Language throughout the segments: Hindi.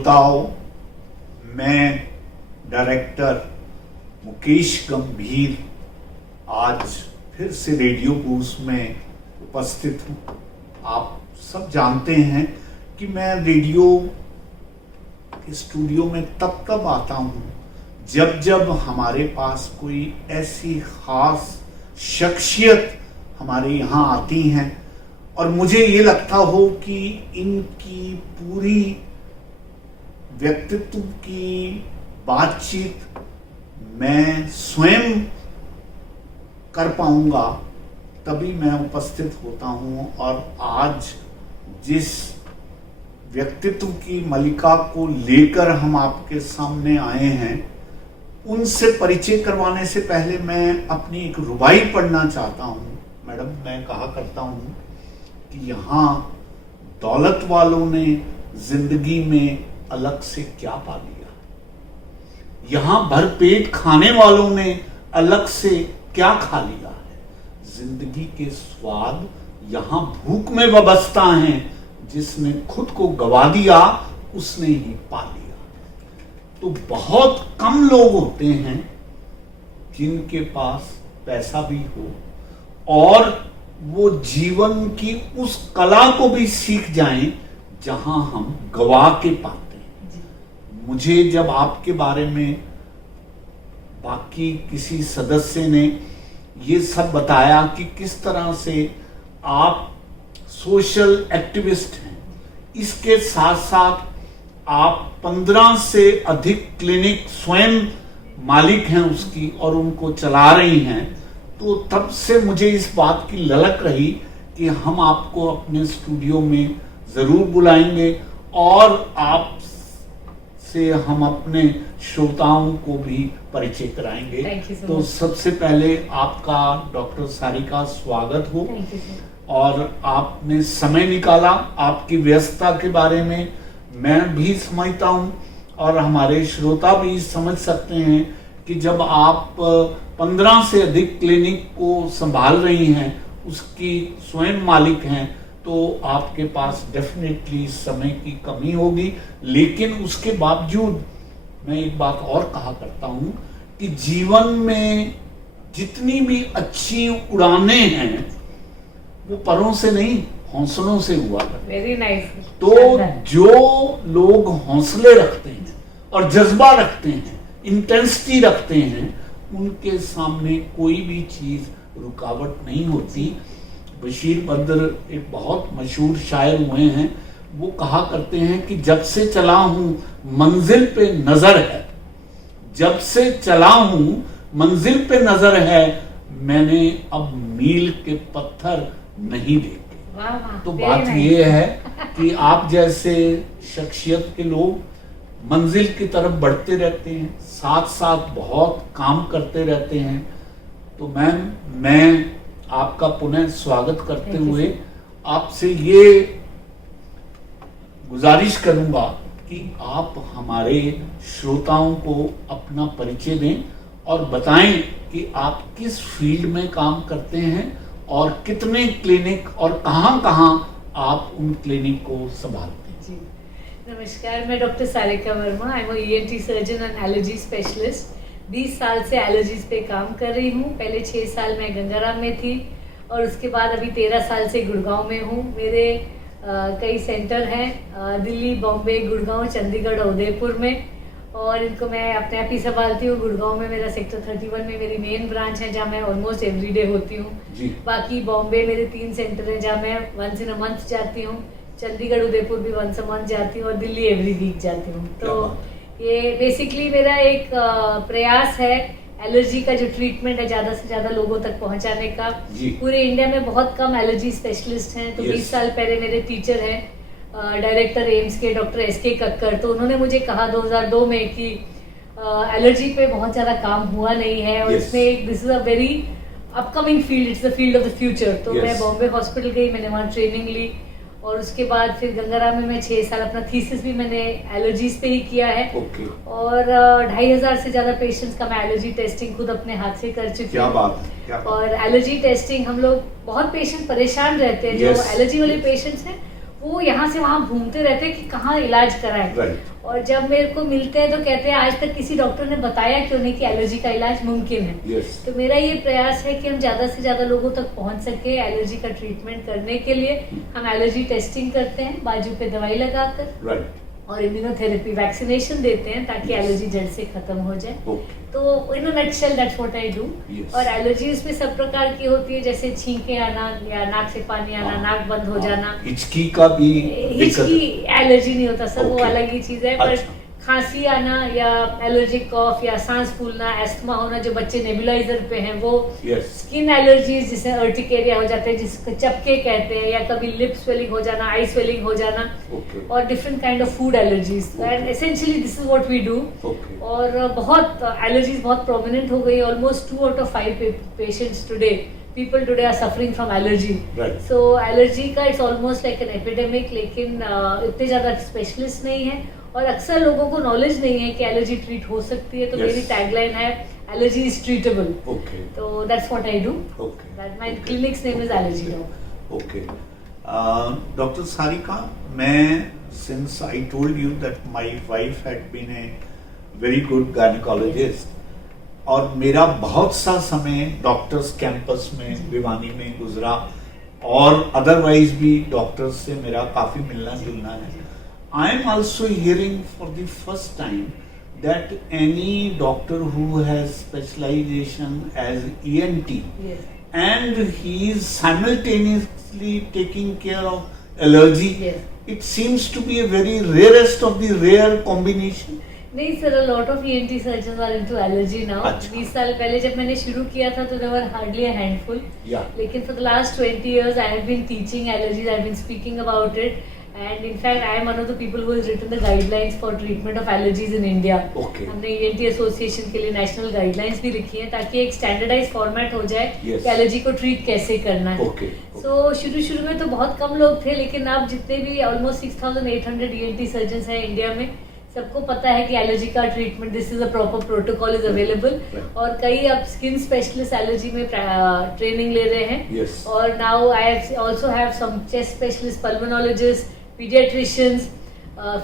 श्रोताओं, मैं डायरेक्टर मुकेश गंभीर आज फिर से रेडियो बूस में उपस्थित हूँ। आप सब जानते हैं कि मैं रेडियो के स्टूडियो में तब आता हूँ जब हमारे पास कोई ऐसी खास शख्सियत हमारे यहाँ आती हैं और मुझे ये लगता हो कि इनकी पूरी व्यक्तित्व की बातचीत मैं स्वयं कर पाऊंगा, तभी मैं उपस्थित होता हूं। और आज जिस व्यक्तित्व की मलिका को लेकर हम आपके सामने आए हैं, उनसे परिचय करवाने से पहले मैं अपनी एक रुबाई पढ़ना चाहता हूं। मैडम, मैं कहा करता हूं कि यहाँ दौलत वालों ने जिंदगी में अलग से क्या पा लिया, यहाँ भरपेट खाने वालों ने अलग से क्या खा लिया है। जिंदगी के स्वाद यहाँ भूख में वाबस्ता हैं, जिसने खुद को गवा दिया उसने ही पा लिया। तो बहुत कम लोग होते हैं जिनके पास पैसा भी हो और वो जीवन की उस कला को भी सीख जाएं जहां हम गवा के पाते हैं। मुझे जब आपके बारे में बाकी किसी सदस्य ने ये सब बताया कि किस तरह से आप सोशल एक्टिविस्ट हैं, इसके साथ साथ आप 15 से अधिक क्लिनिक स्वयं मालिक हैं उसकी और उनको चला रही हैं, तो तब से मुझे इस बात की ललक रही कि हम आपको अपने स्टूडियो में जरूर बुलाएंगे और आप से हम अपने श्रोताओं को भी परिचय कराएंगे। तो सबसे पहले आपका डॉक्टर सारिका स्वागत हो और आपने समय निकाला। आपकी व्यस्तता के बारे में मैं भी समझता हूं और हमारे श्रोता भी समझ सकते हैं कि जब आप 15 से अधिक क्लिनिक को संभाल रही हैं, उसकी स्वयं मालिक हैं, तो आपके पास डेफिनेटली समय की कमी होगी। लेकिन उसके बावजूद मैं एक बात और कहा करता हूं कि जीवन में जितनी भी अच्छी उड़ाने हैं वो परों से नहीं, हौसलों से हुआ करती हैं। Very nice. तो जो लोग हौसले रखते हैं और जज्बा रखते हैं, इंटेंसिटी रखते हैं, उनके सामने कोई भी चीज रुकावट नहीं होती। बशीर बद्र एक बहुत मशहूर शायर हुए हैं, वो कहा करते हैं कि जब से चला हूं मंजिल पे नजर है, जब से चला हूं मंजिल पे नजर है, मैंने अब मील के पत्थर नहीं देखे। तो बात ये है कि आप जैसे शख्सियत के लोग मंजिल की तरफ बढ़ते रहते हैं, साथ साथ बहुत काम करते रहते हैं। तो मैम, मैं आपका पुनः स्वागत करते हुए आपसे ये गुजारिश करूंगा कि आप हमारे श्रोताओं को अपना परिचय दें और बताएं कि आप किस फील्ड में काम करते हैं और कितने क्लिनिक और कहां-कहां आप उन क्लिनिक को संभालते हैं। जी, नमस्कार, मैं doctor Sarika Verma, I am ENT surgeon and allergy specialist. 20 साल से एलर्जीज पे काम कर रही हूँ। पहले 6 साल मैं गंगाराम में थी और उसके बाद अभी 13 साल से गुड़गांव में हूँ। मेरे कई सेंटर हैं दिल्ली, बॉम्बे, गुड़गांव, चंडीगढ़, उदयपुर में, और इनको मैं अपने आप ही संभालती हूँ। गुड़गांव में मेरा सेक्टर 31 में मेरी मेन ब्रांच है जहाँ मैं ऑलमोस्ट एवरीडे होती हूँ। बाकी बॉम्बे मेरे 3 सेंटर हैं जहाँ मैं वंस इन अ मंथ जाती हूँ। चंडीगढ़, उदयपुर भी वंस अ मंथ जाती हूँ और दिल्ली एवरी वीक जाती हूँ। तो ये बेसिकली मेरा एक प्रयास है एलर्जी का जो ट्रीटमेंट है ज़्यादा से ज़्यादा लोगों तक पहुंचाने का। पूरे इंडिया में बहुत कम एलर्जी स्पेशलिस्ट हैं। तो 20 साल पहले मेरे टीचर हैं डायरेक्टर एम्स के डॉक्टर SK कक्कर, तो उन्होंने मुझे कहा 2002 में कि एलर्जी पे बहुत ज़्यादा काम हुआ नहीं है और इसमें एक this is a very upcoming field, it's the field of the future. तो मैं बॉम्बे हॉस्पिटल गई, मैंने वहाँ ट्रेनिंग ली और उसके बाद फिर गंगाराम में मैं 6 साल अपना थीसिस भी मैंने एलर्जीज पे ही किया है। और 2500 से ज्यादा पेशेंट्स का मैं एलर्जी टेस्टिंग खुद अपने हाथ से कर चुकी हूँ। क्या बात है। और एलर्जी टेस्टिंग हम लोग, बहुत पेशेंट परेशान रहते हैं जो एलर्जी वाले पेशेंट्स हैं, वो यहाँ से वहाँ घूमते रहते हैं कि कहाँ इलाज कराएं। और जब मेरे को मिलते हैं तो कहते हैं आज तक किसी डॉक्टर ने बताया क्यों नहीं कि एलर्जी का इलाज मुमकिन है। Yes. तो मेरा ये प्रयास है कि हम ज्यादा से ज्यादा लोगों तक पहुंच सके। एलर्जी का ट्रीटमेंट करने के लिए हम एलर्जी टेस्टिंग करते हैं बाजू पे दवाई लगाकर, राइट, और इम्यूनोथेरेपी वैक्सीनेशन देते हैं ताकि Yes. एलर्जी जड़ से खत्म हो जाए। ओके, तो in nutshell that's what I do. Yes. और एलर्जीज में सब प्रकार की होती है, जैसे छींके आना या नाक से पानी आना, हाँ, नाक बंद हो हाँ, जाना। हिचकी का भी दिक्कत हिचकी एलर्जी नहीं होता सर, वो Okay. अलग ही चीज है। पर अच्छा। खांसी आना या एलर्जिक कॉफ या सांस फूलना, एस्थमा होना, जो बच्चे नेबुलाइजर पे हैं वो, यस, स्किन एलर्जीज जिसे अर्टिकेरिया हो जाते हैं, जिसको चपके कहते हैं, या कभी लिप स्वेलिंग हो जाना, आई स्वेलिंग हो जाना, ओके, और different kind of food allergies. And essentially this is what we do. Okay, और बहुत एलर्जीज बहुत प्रोमिनेंट हो गई। Almost 2 out of 5 patients today, people today are suffering from allergy. Right. So allergy का it's almost like an epidemic, लेकिन इतने ज़्यादा स्पेशलिस्ट नहीं है और अक्सर लोगों को नॉलेज नहीं है कि एलर्जी ट्रीट हो सकती है। तो Yes. मेरी टैगलाइन है एलर्जी इज ट्रीटेबल। ओके, तो that's what I do. Okay, my clinics name is allergy dog. Okay. Doctor Sarika, मैं since I told you that my wife had been a very good gynecologist, और मेरा बहुत सा समय डॉक्टर्स कैंपस में भिवानी में गुजरा और अदरवाइज भी डॉक्टर्स से मेरा काफी मिलना जुलना है। I am also hearing for the first time that any doctor who has specialization as ENT Yes. and he is simultaneously taking care of allergy, Yes. it seems to be a very rarest of the rare combination. नहीं sir, a lot of ENT surgeons are into allergy now. अच्छा। 20 साल पहले जब मैंने शुरू किया था तो there were hardly a handful. Yeah. लेकिन for the last 20 years I have been teaching allergies, I have been speaking about it, and in fact I am one of the people who has written the guidelines for treatment of allergies in India. Okay. हमने ENT एसोसिएशन के लिए नेशनल गाइडलाइंस भी लिखी हैं ताकि एक स्टैंडर्डाइज फॉर्मेट हो जाए Yes. कि एलर्जी को ट्रीट कैसे करना है। Okay. सो शुरू में तो बहुत कम लोग थे, लेकिन अब जितने भी ऑलमोस्ट 6,800 ENT सर्जन हैं इंडिया में, सबको पता है कि एलर्जी का treatment, this is a proper protocol is available. Right. और कई अब स्किन स्पेशलिस्ट एलर्जी में ट्रेनिंग ले रहे हैं। Yes. और now I also have some chest specialist, pulmonologist, paediatricians,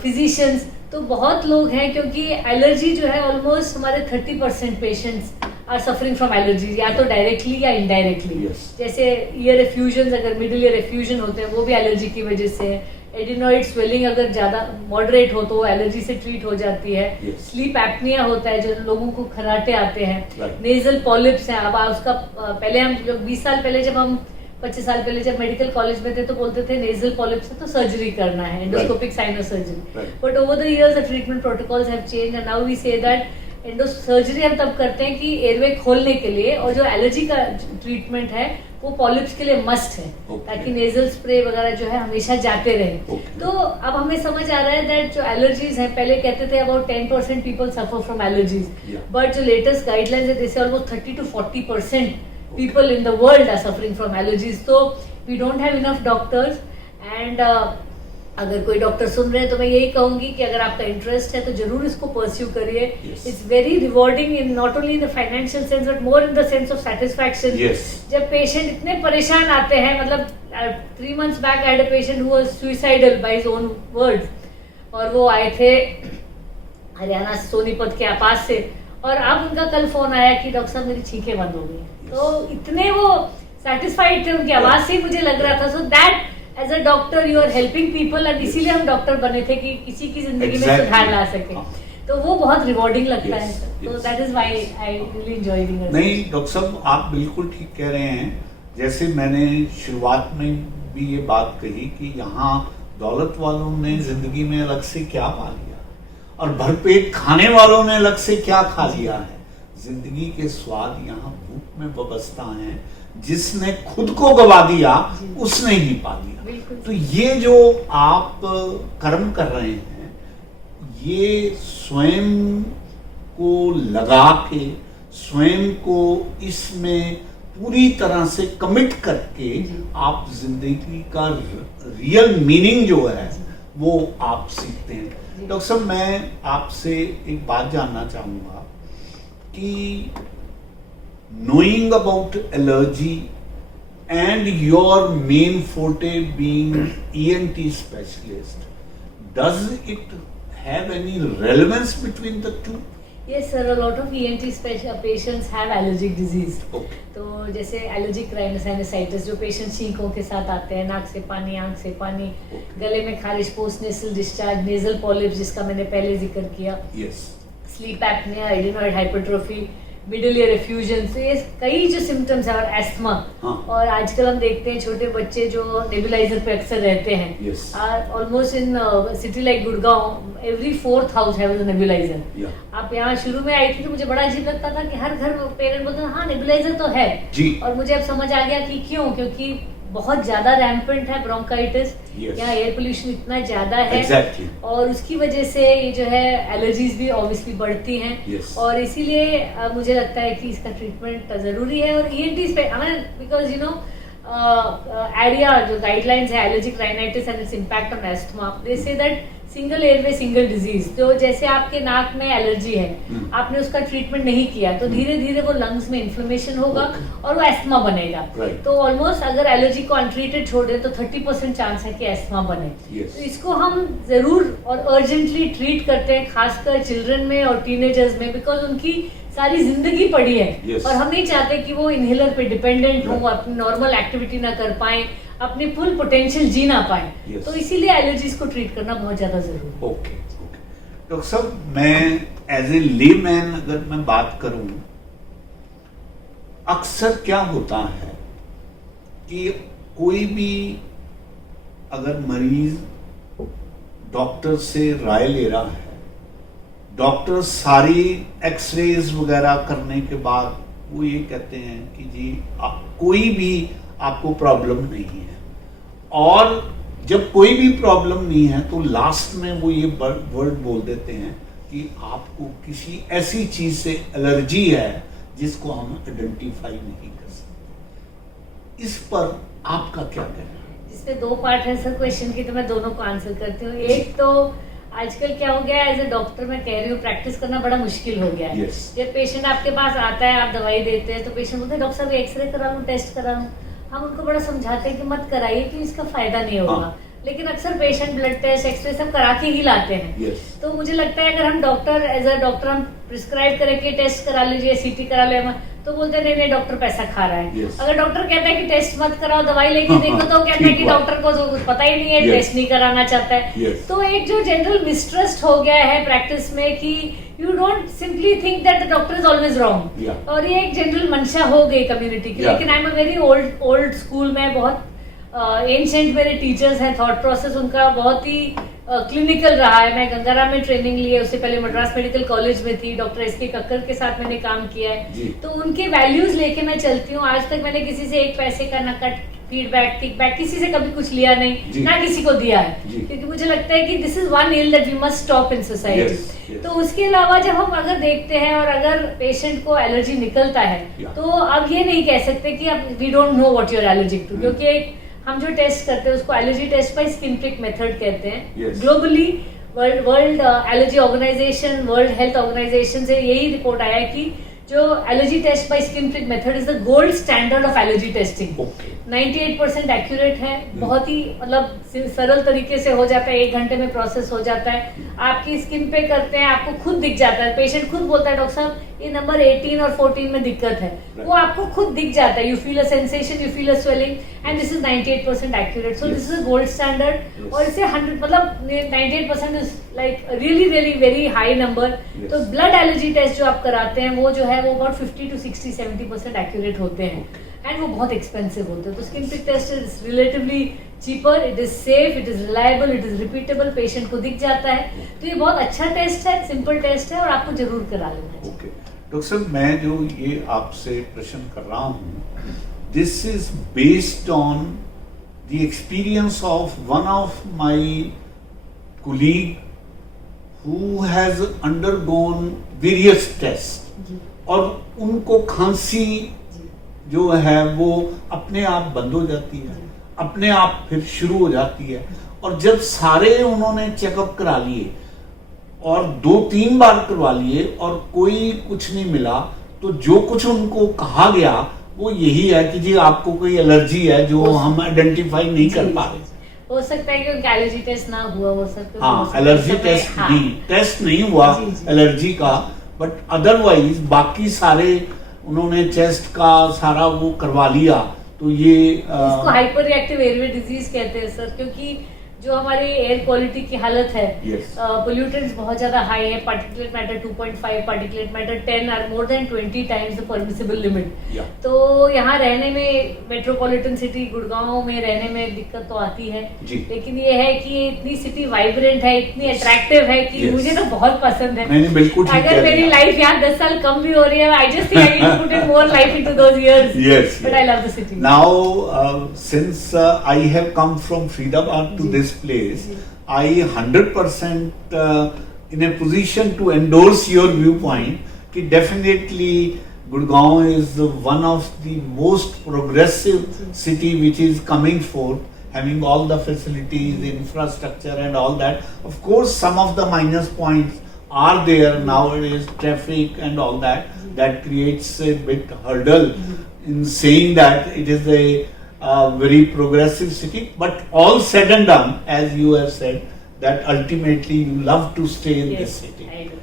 physicians. तो बहुत लोग हैं क्योंकि एलर्जी जो है ऑलमोस्ट हमारे 30% patients are suffering from allergy, या तो डायरेक्टली या इनडायरेक्टली। Yes. जैसे ईयर एफ्यूजन, अगर मिडिल ईयर एफ्यूजन होते हैं वो भी एलर्जी की वजह से है। एडिनोइड स्वेलिंग अगर ज्यादा मॉडरेट हो तो वो एलर्जी से ट्रीट हो जाती है। Yes. स्लीप एप्निया होता है जो लोगों को खर्राटे आते हैं। Right. नेजल पॉलिप्स हैं। अब उसका पहले हम लोग 20 साल पहले, जब हम 25 साल पहले जब मेडिकल कॉलेज में थे तो बोलते थे नेजल पॉलिप्स है तो सर्जरी करना है, endoscopic sinus surgery. Right. But over the years the treatment protocols have change and now we say that endo surgery हम तब करते हैं कि एयरवे खोलने के लिए, और जो एलर्जी का ट्रीटमेंट है वो पॉलिप्स के लिए मस्ट है। Okay. ताकि नेजल स्प्रे वगैरह जो है हमेशा जाते रहे। Okay. तो अब हमें समझ आ रहा है दैट जो एलर्जीज हैं, पहले कहते थे about 10% people suffer from allergies, Yeah. But जो लेटेस्ट गाइडलाइंस है जैसे almost 30 to 40% people in the world are suffering from allergies. So we don't have enough doctors, and अगर कोई डॉक्टर सुन रहे हैं तो मैं यही कहूंगी कि अगर आपका इंटरेस्ट है तो जरूर इसको परस्यू करिए। Yes. It's very rewarding in not only in the financial sense but more in the sense of satisfaction. Yes. जब पेशेंट इतने परेशान आते हैं, मतलब 3 months back I had a patient who was suicidal by his own words, और वो आए थे हरियाणा सोनीपत के आपास से, और अब उनका कल फोन आया कि डॉक्टर साहब मेरी छींकें बंद हो गई। Yes. तो इतने वो सेटिस्फाइड थे, उनकी आवाज से ही मुझे लग रहा था। So that as a doctor you are helping people, and इसीलिए हम डॉक्टर बने थे कि किसी की जिंदगी में Exactly. सुधार ला सके। हाँ. तो वो बहुत रिवॉर्डिंग लगता Yes, है। तो yes. That is why I really enjoy being a नहीं डॉक्टर साहब, आप बिल्कुल ठीक कह रहे हैं। जैसे मैंने शुरुआत में भी ये बात कही कि यहाँ दौलत वालों ने जिंदगी में अलग से क्या पा लिया और भरपेट खाने वालों ने अलग से क्या खा लिया है। जिंदगी के स्वाद यहाँ भूख में वाबस्ता हैं। जिसने खुद को गवा दिया उसने ही पा लिया। बिल्कुल। तो ये जो आप कर्म कर रहे हैं, ये स्वयं को लगा के, स्वयं को इसमें पूरी तरह से कमिट करके आप जिंदगी का रियल मीनिंग जो है वो आप सीखते हैं। डॉक्टर साहब, मैं आपसे एक बात जानना चाहूंगा कि knowing about allergy and your main forte being ENT specialist, does it have any relevance between the two? Yes sir, a lot of ENT patients have allergic disease. Okay. तो जैसे एलर्जिक राइनोसाइनसाइटिस जो पेशेंट छींकों के साथ आते हैं, नाक से पानी, आंख से पानी, गले में खारिश, post nasal discharge, nasal polyps जिसका मैंने पहले जिक्र किया, Yes. Sleep apnoea, adenoid hypertrophy, middle ear effusion, तो ये कई जो सिम्टम्स है, और एस्थमा, और आजकल हम देखते हैं छोटे बच्चे जो नेबुलाइजर पे अक्सर रहते हैं, Yes. Almost in city like Gurgaon every 4th house have a nebuliser. Yeah. आप यहाँ शुरू में आई थी तो मुझे बड़ा अजीब लगता था कि हर घर पेरेंट बोलते हैं हाँ नेबुलाइजर तो है जी. और मुझे अब समझ आ गया कि क्यों, क्योंकि बहुत ज्यादा रैम्पेंट है ब्रोंकाइटिस. Yes. यहाँ एयर पोल्यूशन इतना ज्यादा है. Exactly. और उसकी वजह से ये जो है एलर्जीज भी ऑब्वियसली बढ़ती हैं. Yes. और इसीलिए मुझे लगता है कि इसका ट्रीटमेंट जरूरी है. और ENT पे बिकॉज यू नो एरिया जो गाइडलाइंस है allergic rhinitis and its impact on asthma, they say that single airway single disease. तो जैसे आपके नाक में एलर्जी है, आपने उसका ट्रीटमेंट नहीं किया तो धीरे धीरे वो लंग्स में इन्फ्लेमेशन होगा और वो एस्थमा बनेगा. Right. तो ऑलमोस्ट अगर एलर्जी को अनट्रीटेड छोड़ दें तो 30% चांस है कि एस्थमा बने. Yes. तो इसको हम जरूर और अर्जेंटली ट्रीट करते हैं, खासकर चिल्ड्रन में और टीनेजर्स में, बिकॉज उनकी सारी जिंदगी पड़ी है. Yes. और हम नहीं चाहते कि वो इनहेलर पे डिपेंडेंट हो, Right. अपनी नॉर्मल एक्टिविटी ना कर पाए, अपनी फुल पोटेंशियल जी ना पाए. Yes. तो इसीलिए एलर्जीज को ट्रीट करना बहुत ज्यादा जरूरी है. ओके. डॉक्टर साहब, मैं एज ए लेमैन अगर मैं बात करूं, अक्सर क्या होता है कि कोई भी अगर मरीज डॉक्टर से राय ले रहा है, डॉक्टर सारी एक्सरेज वगैरह करने के बाद वो ये कहते हैं कि जी कोई भी आपको प्रॉब्लम नहीं है, और जब कोई भी प्रॉब्लम नहीं है तो लास्ट में वो ये वर्ड बोल देते हैं कि आपको किसी ऐसी चीज से एलर्जी है जिसको हम आइडेंटिफाई नहीं कर सकते. इस पर आपका क्या कहना है? इसमें 2 पार्ट है सर क्वेश्चन की, तो मैं दोनों को आंसर करती हूँ. एक तो आजकल क्या हो गया है, एज ए डॉक्टर मैं कह रही हूँ, प्रैक्टिस करना बड़ा मुश्किल हो गया है. Yes. जब पेशेंट आपके पास आता है, आप दवाई देते हैं, तो पेशेंट बोलते हैं डॉक्टर साहब एक्सरे करा लूँ, टेस्ट करा लूँ. हम उनको बड़ा समझाते हैं कि मत कराइए कि इसका फायदा नहीं होगा. लेकिन अक्सर पेशेंट ब्लड टेस्ट एक्सरे सब करा के ही लाते हैं. Yes. तो मुझे लगता है अगर हम डॉक्टर एज अ डॉक्टर हम प्रिस्क्राइब करें कि टेस्ट करा लीजिए, सीटी करा लो, तो बोलते हैं नहीं डॉक्टर पैसा खा रहा है. Yes. अगर डॉक्टर कहता है कि टेस्ट मत कराओ, दवाई लेके देखो, तो कहता है कि डॉक्टर को तो कुछ पता ही नहीं है, Yes. टेस्ट नहीं कराना चाहता है. Yes. तो एक जो जनरल मिसट्रस्ट हो गया है प्रैक्टिस में कि you don't simply think that the doctor is always wrong. Yeah. और ये एक जनरल मंशा हो गई कम्युनिटी की. Yeah. लेकिन I am a very old school में, बहुत एंशिएंट मेरे टीचर्स हैं, थॉट प्रोसेस उनका बहुत ही क्लिनिकल रहा है. मैं गंगाराम में ट्रेनिंग ली है, उससे पहले मद्रास मेडिकल कॉलेज में थी, डॉक्टर एसके कक्कर के साथ मैंने काम किया है. तो उनके वैल्यूज लेके मैं चलती हूँ. आज तक मैंने किसी से एक पैसे का नकट, फीडबैक, किकबैक किसी से कभी कुछ लिया नहीं, ना किसी को दिया है, क्योंकि मुझे लगता है कि this is one ill that we must stop in society. तो उसके अलावा जब हम अगर देखते हैं और अगर पेशेंट को एलर्जी निकलता है, तो अब ये नहीं कह सकते कि अब we don't know what you are allergic to, क्योंकि एक हम जो टेस्ट करते हैं उसको allergy test by skin prick method कहते हैं. Globally world allergy organisation, world health organisation से यही रिपोर्ट आया है कि जो allergy test by skin prick method is the gold standard of allergy testing. 98% accurate है, बहुत ही मतलब सरल तरीके से हो जाता है, 1 घंटे में प्रोसेस हो जाता है. आपकी स्किन पे करते हैं, आपको खुद दिख जाता है. पेशेंट खुद बोलता है डॉक्टर साहब ये नंबर 18 और 14 में दिक्कत है, वो आपको खुद दिख जाता है. You feel a sensation, you feel a swelling, and this is 98% accurate. So this is a gold standard. और इसे 100 मतलब 98% is like really really very high number. तो ब्लड एलर्जी टेस्ट जो आप कराते हैं वो जो है वो अबाउट 50 to 60-70% एक्यूरेट होते हैं, एंड वो बहुत एक्सपेंसिव होते हैं. तो skin prick test is relatively cheaper, it is safe, it is reliable, it is repeatable, patient को दिख जाता है. तो ये बहुत अच्छा टेस्ट है, सिंपल टेस्ट है, और आपको जरूर करा लेना चाहिए. ओके डॉक्टर साहब, मैं जो ये आपसे प्रश्न कर रहा हूँ, this is based on the experience of one of my colleague who has undergone various test, और उनको खांसी जो है वो अपने आप बंद हो जाती है, अपने आप फिर शुरू हो जाती है. और जब सारे उन्होंने चेकअप करा लिए और 2-3 बार करवा लिए और कोई कुछ नहीं मिला, तो जो कुछ उनको कहा गया वो यही है कि जी आपको कोई एलर्जी है जो हम आइडेंटिफाई नहीं कर पा रहे. हो सकता है कि उनका एलर्जी टेस्ट ना हुआ हो सकता है। हाँ, एलर्जी टेस्ट हाँ। नहीं, टेस्ट नहीं हुआ जी, जी। एलर्जी का, बट अदरवाइज बाकी सारे उन्होंने चेस्ट का सारा वो करवा लिया। तो ये इसको हाइपर रिएक्टिव एयरवे डिजीज कहते हैं सर, क्योंकि जो हमारी एयर क्वालिटी की हालत है, Yes. पोल्यूटेंट्स बहुत ज्यादा हाई है, particulate matter 2.5, particulate matter 10 are more than 20 times the permissible limit. Yeah. तो यहाँ रहने में, मेट्रोपॉलिटन सिटी गुड़गांव में रहने में दिक्कत तो आती है, जी। लेकिन ये है कि ये इतनी सिटी वाइब्रेंट है, इतनी अट्रैक्टिव है कि Yes. मुझे तो बहुत पसंद है। नहीं, बिल्कुल ठीक अगर कह रही मेरी हैं। लाइफ यहाँ 10 साल कम भी हो रही है, I just think I can put in more life into those years. Yes, but yes. I love the city. Now, since I have come from Faridabad to जी. this place, जी. I 100% in a position to endorse your viewpoint कि definitely Gurgaon is one of the most progressive city which is coming forth, having all the facilities, infrastructure and all that. Of course, some of the minus points are there nowadays, traffic and all that, that creates a bit hurdle in saying that it is a very progressive city. But all said and done, as you have said, that ultimately you love to stay in this city. I do.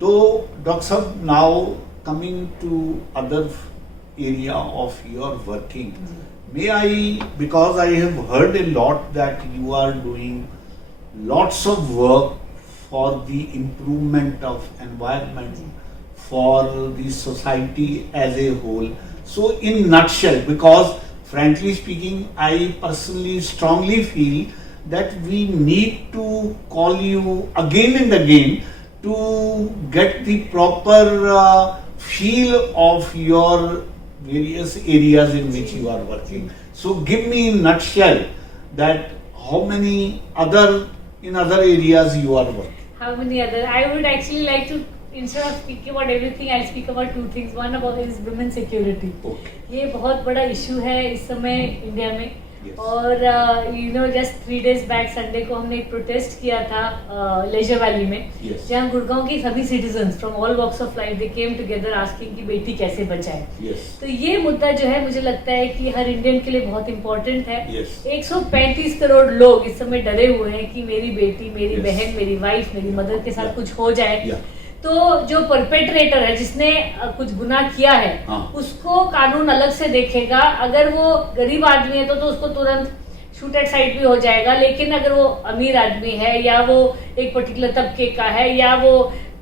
So, Dr. Sahab, now coming to other area of your working, may I, because I have heard a lot that you are doing lots of work for the improvement of environment, for the society as a whole. So in nutshell, because frankly speaking, I personally strongly feel that we need to call you again and again to get the proper feel of your various areas in which you are working. So give me in nutshell that how many in other areas you are working. How many other? I would actually like to, instead of speaking about everything, I'll speak about two things. One about is women security. Okay. ये बहुत बड़ा इशू है इस समय इंडिया में। Yes. और you know just 3 days back Sunday को हमने एक प्रोटेस्ट किया था लेजर वैली में, Yes. जहाँ गुड़गांव के सभी citizens from all walks of life they came together asking कि बेटी कैसे बचाए। Yes. तो ये मुद्दा जो है मुझे लगता है कि हर इंडियन के लिए बहुत इंपॉर्टेंट है। Yes. 135 करोड़ लोग इस समय डरे हुए हैं कि मेरी बेटी, मेरी Yes. बहन, मेरी वाइफ, मेरी मदर के साथ Yeah. कुछ हो जाए। Yeah. तो जो परपेट्रेटर है, जिसने कुछ गुनाह किया है, हाँ. उसको कानून अलग से देखेगा। अगर वो गरीब आदमी है तो उसको तुरंत शूट एट साइड भी हो जाएगा, लेकिन अगर वो अमीर आदमी है या वो एक पर्टिकुलर तबके का है या वो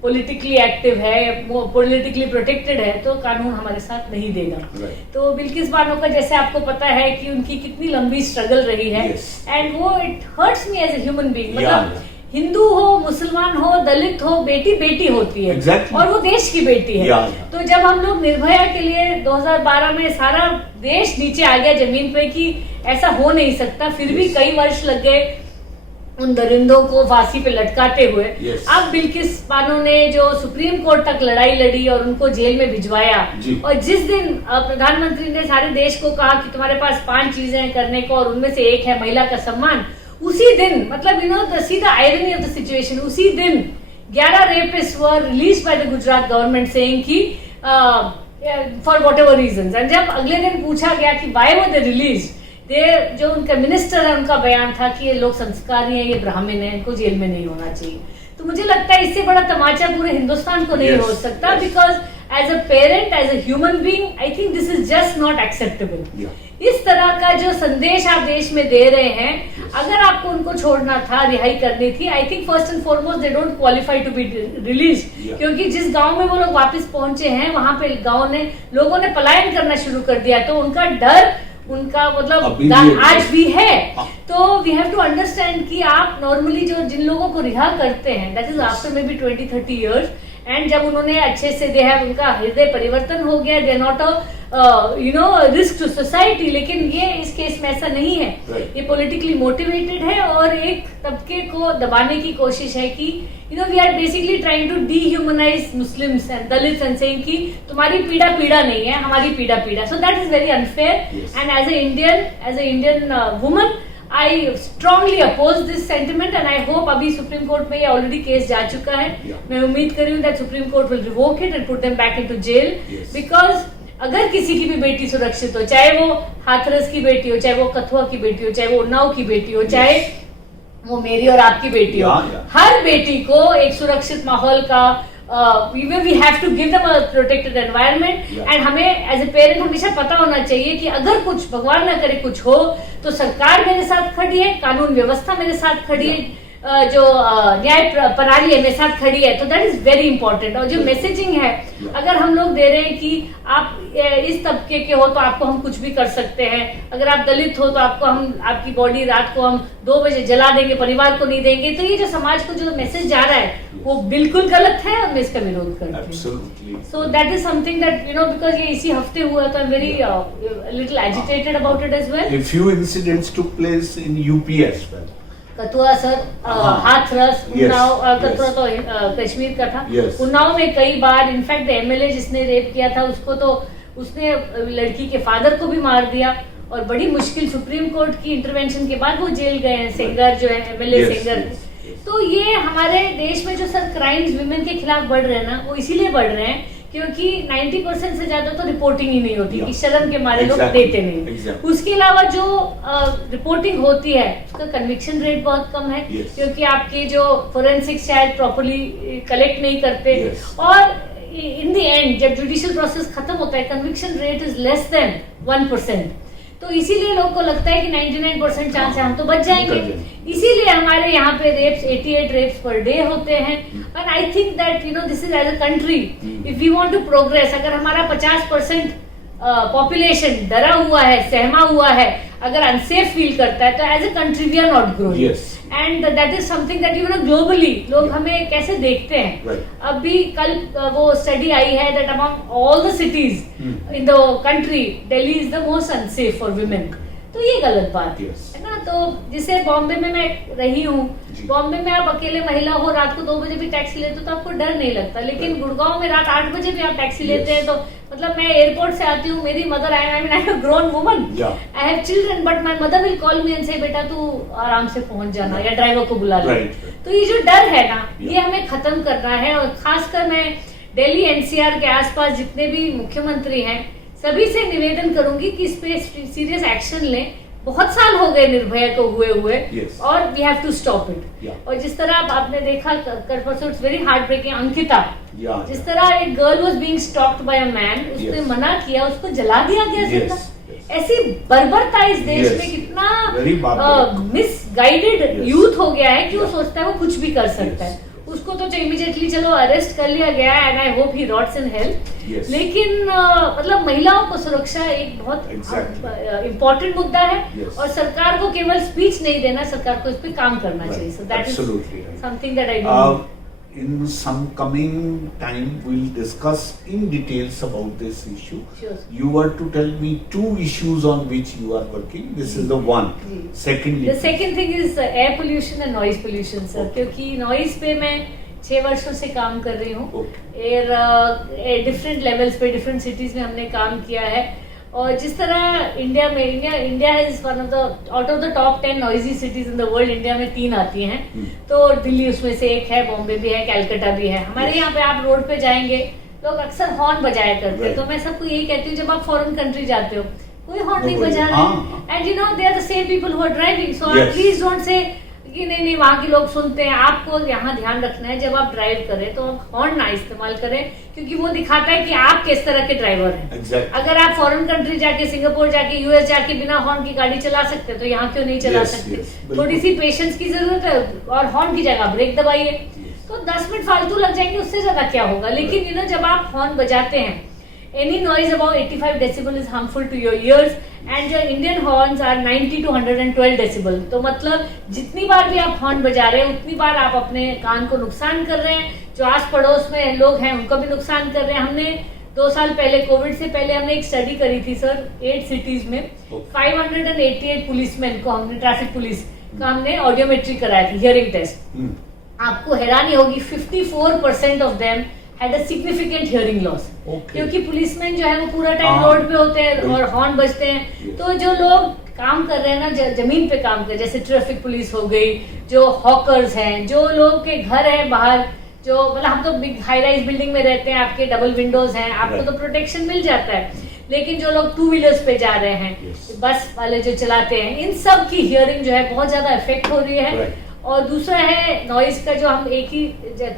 पॉलिटिकली एक्टिव है, वो पॉलिटिकली प्रोटेक्टेड है, तो कानून हमारे साथ नहीं देगा। Right. तो बिल्किस बानो का जैसे आपको पता है कि उनकी कितनी लंबी स्ट्रगल रही है, Yes. एंड वो it hurts me as a human being. Yeah, मतलब yeah. हिंदू हो, मुसलमान हो, दलित हो, बेटी बेटी होती है। Exactly. और वो देश की बेटी है। Yeah, yeah. तो जब हम लोग निर्भया के लिए 2012 में सारा देश नीचे आ गया जमीन पे कि ऐसा हो नहीं सकता, फिर भी Yes. कई वर्ष लग गए उन दरिंदों को फांसी पे लटकाते हुए। Yes. अब बिल्किस बानो ने जो सुप्रीम कोर्ट तक लड़ाई लड़ी और उनको जेल में भिजवाया, जी। और जिस दिन प्रधानमंत्री ने सारे देश को कहा कि तुम्हारे पास 5 चीजें हैं करने को और उनमें से एक है महिला का सम्मान, उसी दिन, मतलब you know see the irony of the situation, उसी दिन 11 rapist were release by the Gujarat government saying कि for whatever reason. And जब अगले दिन पूछा गया कि वाई वर दे रिलीज, जो उनका मिनिस्टर है उनका बयान था कि ये लोग संस्कारी हैं, ये ब्राह्मण हैं, इनको जेल में नहीं होना चाहिए। तो मुझे लगता है इससे बड़ा तमाचा पूरे हिंदुस्तान को नहीं Yes, हो सकता, yes. Because as a parent, as a human being, I think this is just not acceptable. Yeah. इस तरह का जो संदेश आप देश में दे रहे हैं, अगर आपको उनको छोड़ना था, रिहाई करनी थी, I think first and foremost they don't qualify to be release. Yeah. क्योंकि जिस गांव में वो लोग वापस पहुंचे हैं, वहां पे लोगों ने पलायन करना शुरू कर दिया, तो उनका डर, उनका मतलब अभी भी है। आज भी है। हाँ. तो वी हैव टू अंडरस्टैंड कि आप नॉर्मली जिन लोगों को रिहा करते हैं, that is after may be 20-30 years, and जब उन्होंने अच्छे से उनका हृदय परिवर्तन हो गया, they not you know risk to society. लेकिन ये इस केस में ऐसा नहीं है। Right. ये पॉलिटिकली मोटिवेटेड है और एक तबके को दबाने की कोशिश है कि you know we are basically trying to dehumanise Muslims and Dalits and saying कि तुम्हारी पीड़ा पीड़ा नहीं है, हमारी पीड़ा पीड़ा। So that is very unfair, Yes. And as a Indian woman I strongly oppose this sentiment, and I hope अभी सुप्रीम कोर्ट में ये ऑलरेडी केस जा चुका है। Yeah. मैं उम्मीद कर रही हूँ that supreme court will revoke it and put them back into jail, Yes. because अगर किसी की भी बेटी सुरक्षित हो, चाहे वो हाथरस की बेटी हो, चाहे वो कथुआ की बेटी हो, चाहे वो उन्नाव की बेटी हो, चाहे वो मेरी और आपकी बेटी हो, हर बेटी को एक सुरक्षित माहौल का we have to give them a protected environment and हमें एज ए पेरेंट हमेशा पता होना चाहिए कि अगर कुछ भगवान ना करे कुछ हो तो सरकार मेरे साथ खड़ी है, कानून व्यवस्था मेरे साथ खड़ी है, जो न्याय प्रणाली है मेरे साथ खड़ी है। तो दैट इज वेरी इंपॉर्टेंट। और जो मैसेजिंग है अगर हम लोग दे रहे हैं कि आप इस तबके के हो तो आपको हम कुछ भी कर सकते हैं, अगर आप दलित हो तो आपको हम आपकी बॉडी रात को हम 2 बजे जला देंगे, परिवार को नहीं देंगे, तो ये जो समाज को जो मैसेज जा रहा है वो बिल्कुल गलत है और मैं इसका विरोध करती हूँ। So that is something that because ये इसी हफ्ते हुआ तो I am very little agitated about it as well. A few incidents took place in UP as well. Kathua sir, Hathras, Unnao, Kathua तो कश्मीर का था, उन्नाव में कई बार इनफैक्ट एमएलए जिसने रेप किया था उसको तो उसने लड़की के फादर को भी मार दिया और बड़ी मुश्किल सुप्रीम कोर्ट की इंटरवेंशन के बाद वो जेल गए हैं, सेंगर जो है एमएलए सेंगर। तो ये हमारे देश में जो सर क्राइम्स विमेन के खिलाफ बढ़ रहे हैं ना, वो इसीलिए बढ़ रहे हैं क्योंकि 90% से ज्यादा तो रिपोर्टिंग ही नहीं होती कि शर्म के मारे लोग देते नहीं। उसके अलावा जो रिपोर्टिंग होती है उसका कन्विक्शन रेट बहुत कम है क्योंकि आपके जो फोरेंसिक्स शायद प्रॉपर्ली कलेक्ट नहीं करते और इन द एंड जब जुडिशियल प्रोसेस खत्म होता है conviction rate is less than 1%। तो इसीलिए लोगों को लगता है कि 99% चांस है हम तो बच जाएंगे। इसीलिए हमारे यहाँ पे रेप्स 88 रेप्स पर डे होते हैं। And I think that this is as a country if we want to progress, अगर हमारा 50% पॉपुलेशन डरा हुआ है, सहमा हुआ है, अगर अनसेफ फील करता है तो as a country we are not growing. And that is something that globally लोग हमें कैसे देखते हैं। अभी कल वो स्टडी आई है that among all the cities in the country Delhi is the most unsafe for women. तो ये गलत बात है ना। तो जिसे बॉम्बे में मैं रही हूँ, बॉम्बे में आप अकेले महिला हो रात को 2 बजे भी टैक्सी लेते हो तो आपको डर नहीं लगता, लेकिन गुड़गांव में रात 8 बजे भी आप टैक्सी लेते हैं तो मतलब मैं एयरपोर्ट से आती हूँ, मेरी mother I mean I am a grown woman, I have children but my mother will call me and से बेटा तू आराम से पहुंच जाना या ड्राइवर को बुला ले। तो ये जो डर है ना ये हमें खत्म करना है। और खासकर मैं दिल्ली एनसीआर के आसपास जितने भी मुख्यमंत्री हैं सभी से निवेदन करूंगी कि इस पे सीरियस एक्शन लें। बहुत साल हो गए निर्भया को हुए और we have to stop it. और जिस तरह आपने देखा it's very heart breaking, Ankita जिस तरह एक girl was being stalked by a man, उसने मना किया, उसको जला दिया गया जिंदा। ऐसी बर्बरता इस देश में कितना मिसगाइडेड यूथ हो गया है कि वो सोचता है वो कुछ भी कर सकता है। उसको तो इमीडिएटली चलो अरेस्ट कर लिया गया and I hope he rots in hell. लेकिन मतलब महिलाओं को सुरक्षा एक बहुत इम्पोर्टेंट मुद्दा है और सरकार को केवल स्पीच नहीं देना, सरकार को इस पे काम करना चाहिए। सो that is something that I do. In some coming time we'll discuss in details about this issue. Sure. You were to tell me 2 issues on which you are working. This is the one. Secondly, the second thing is air pollution and noise pollution, sir. क्योंकि noise पे मैं 6 वर्षों से काम कर रही हूँ। एयर डिफरेंट लेवल्स पे डिफरेंट सिटीज में हमने काम किया है। और जिस तरह India is one of the out of the top 10 noisy cities in the world, India में 3 आती हैं। तो दिल्ली उसमें से एक है, बॉम्बे भी है, कैलकाटा भी है। हमारे यहाँ पे आप रोड पे जाएंगे लोग अक्सर हॉर्न बजाया करते हैं। तो मैं सबको यही कहती हूँ जब आप फॉरेन कंट्री जाते हो कोई हॉर्न नहीं बजा रहा है and they are the same people who are driving. So please don't say कि नहीं वहां के लोग सुनते हैं। आपको यहाँ ध्यान रखना है जब आप ड्राइव करें तो आप हॉर्न ना इस्तेमाल करें क्योंकि वो दिखाता है कि आप किस तरह के ड्राइवर हैं। अगर आप फॉरेन कंट्री जाके, सिंगापुर जाके, यूएस जाके बिना हॉर्न की गाड़ी चला सकते हैं तो यहाँ क्यों नहीं चला सकते। थोड़ी सी पेशेंस की जरूरत है और हॉर्न की जगह ब्रेक दबाइए। तो 10 मिनट फालतू लग जाएंगे, उससे ज्यादा क्या होगा। लेकिन जब आप हॉर्न बजाते हैं, any noise above 85 decibel is harmful to your ears and your Indian horns are 90 to 112 decibel। तो मतलब जितनी बार भी आप हॉर्न बजा रहे हैं उतनी बार आप अपने कान को नुकसान कर रहे हैं, जो आस पड़ोस में लोग हैं उनको भी नुकसान कर रहे हैं। हमने 2 साल पहले, कोविड से पहले हमने एक स्टडी करी थी सर 8 सिटीज में। 588 पुलिसमैन को हमने, ट्रैफिक पुलिस का हमने ऑडियोमेट्री कराया था, हियरिंग टेस्ट। आपको हैरानी होगी 54% of them had a significant hearing loss। क्योंकि पुलिसमैन जो है वो पूरा टाइम रोड पे होते हैं और हॉर्न बजते हैं। तो जो लोग काम कर रहे हैं ना, जमीन पे काम कर रहे हैं, जैसे ट्रैफिक पुलिस हो गई, जो हॉकर्स हैं, जो लोग के घर है बाहर, जो मतलब हम तो बिग हाई राइज बिल्डिंग में रहते हैं, आपके डबल विंडोज हैं, आपको तो प्रोटेक्शन मिल जाता है। लेकिन जो लोग 2 व्हीलर्स पे जा रहे हैं, Yes. बस वाले जो चलाते हैं, इन सब की हियरिंग जो है बहुत ज्यादा इफेक्ट हो रही है। Right. और दूसरा है नॉइज का, जो हम एक ही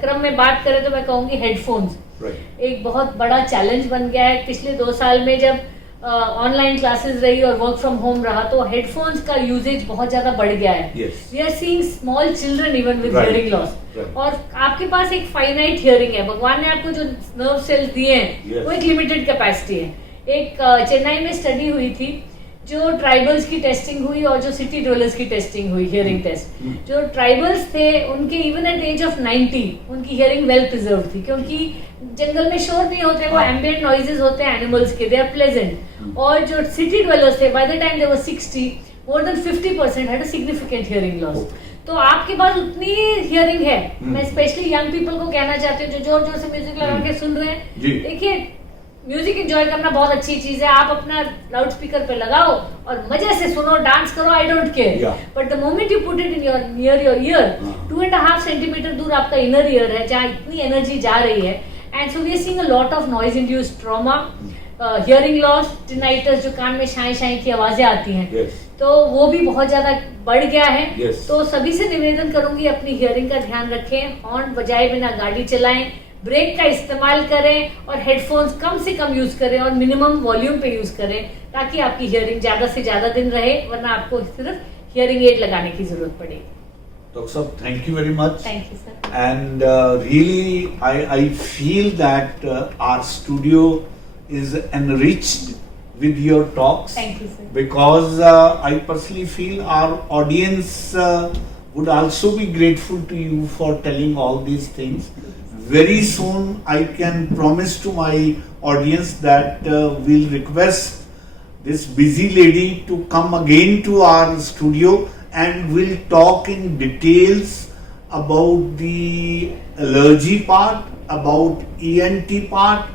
क्रम में बात करें तो मैं कहूंगी हेडफोन्स Right. एक बहुत बड़ा चैलेंज बन गया है। पिछले 2 साल में जब ऑनलाइन क्लासेस रही और वर्क फ्रॉम होम रहा, तो हेडफोन्स का यूजेज बहुत ज्यादा बढ़ गया है। Yes. We are seeing small children even with Right. Hearing loss. Right. और आपके पास एक फाइनाइट हियरिंग है, भगवान ने आपको जो नर्व सेल्स दिए हैं Yes. वो एक लिमिटेड कैपेसिटी है। एक चेन्नई में स्टडी हुई थी, जो ट्राइबल्स की टेस्टिंग हुई और जो सिटी डवेलर्स की टेस्टिंग हुई, हियरिंग टेस्ट। जो ट्राइबल्स थे उनके इवन एट एज ऑफ 90 उनकी हियरिंग वेल प्रिजर्व थी, क्योंकि जंगल में शोर नहीं होते, वो एम्बिएंट नॉइजेस होते हैं एनिमल्स के, दे आर प्लेजेंट। और जो सिटी डवेलर्स थे, by the time they were 60, more than 50% had a significant hearing loss. तो आपके पास उतनी हियरिंग है। मैं स्पेशली यंग पीपल को कहना चाहती हूँ जो जोर जोर से म्यूजिक लगा के सुन रहे हैं, जी। देखिए म्यूजिक एंजॉय करना बहुत अच्छी चीज है। आप अपना लाउड स्पीकर पे लगाओ और मजे से सुनो, डांस करो, I don't care. Yeah. But the moment you put it in your near your year, 2.5 centimetre दूर आपका इनर ईयर है जहाँ इतनी एनर्जी जा रही है। And so we are seeing a lot of noise induced trauma, hearing loss, tinnitus, जो कान में शाई शाई की आवाजें आती हैं। Yes. तो वो भी बहुत ज्यादा बढ़ गया है। Yes. तो सभी से निवेदन करूंगी, अपनी हियरिंग का ध्यान रखें, हॉर्न बजाए बिना गाड़ी चलाएं, ब्रेक का इस्तेमाल करें और हेडफोन्स कम से कम यूज करें और मिनिमम वॉल्यूम पे यूज करें, ताकि आपकी हियरिंग ज्यादा से ज्यादा दिन रहे, वरना आपको सिर्फ हियरिंग एड लगाने की जरूरत पड़ेगी। Dr. Sab, thank you very much. Thank you sir. And really, I feel that our studio is enriched with your talks. Thank you sir. Because I personally feel our audience would also be grateful to you for telling all these things. Very soon, I can promise to my audience that we'll request this busy lady to come again to our studio and we'll talk in details about the allergy part, about ENT part,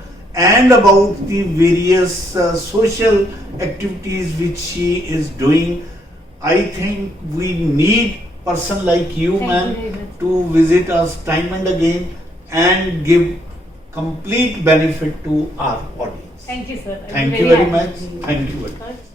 and about the various social activities which she is doing. I think we need person like you, Thank ma'am, you very much. to visit us time and again and give complete benefit to our audience. Thank you sir. Thank you very much. Thank you very much.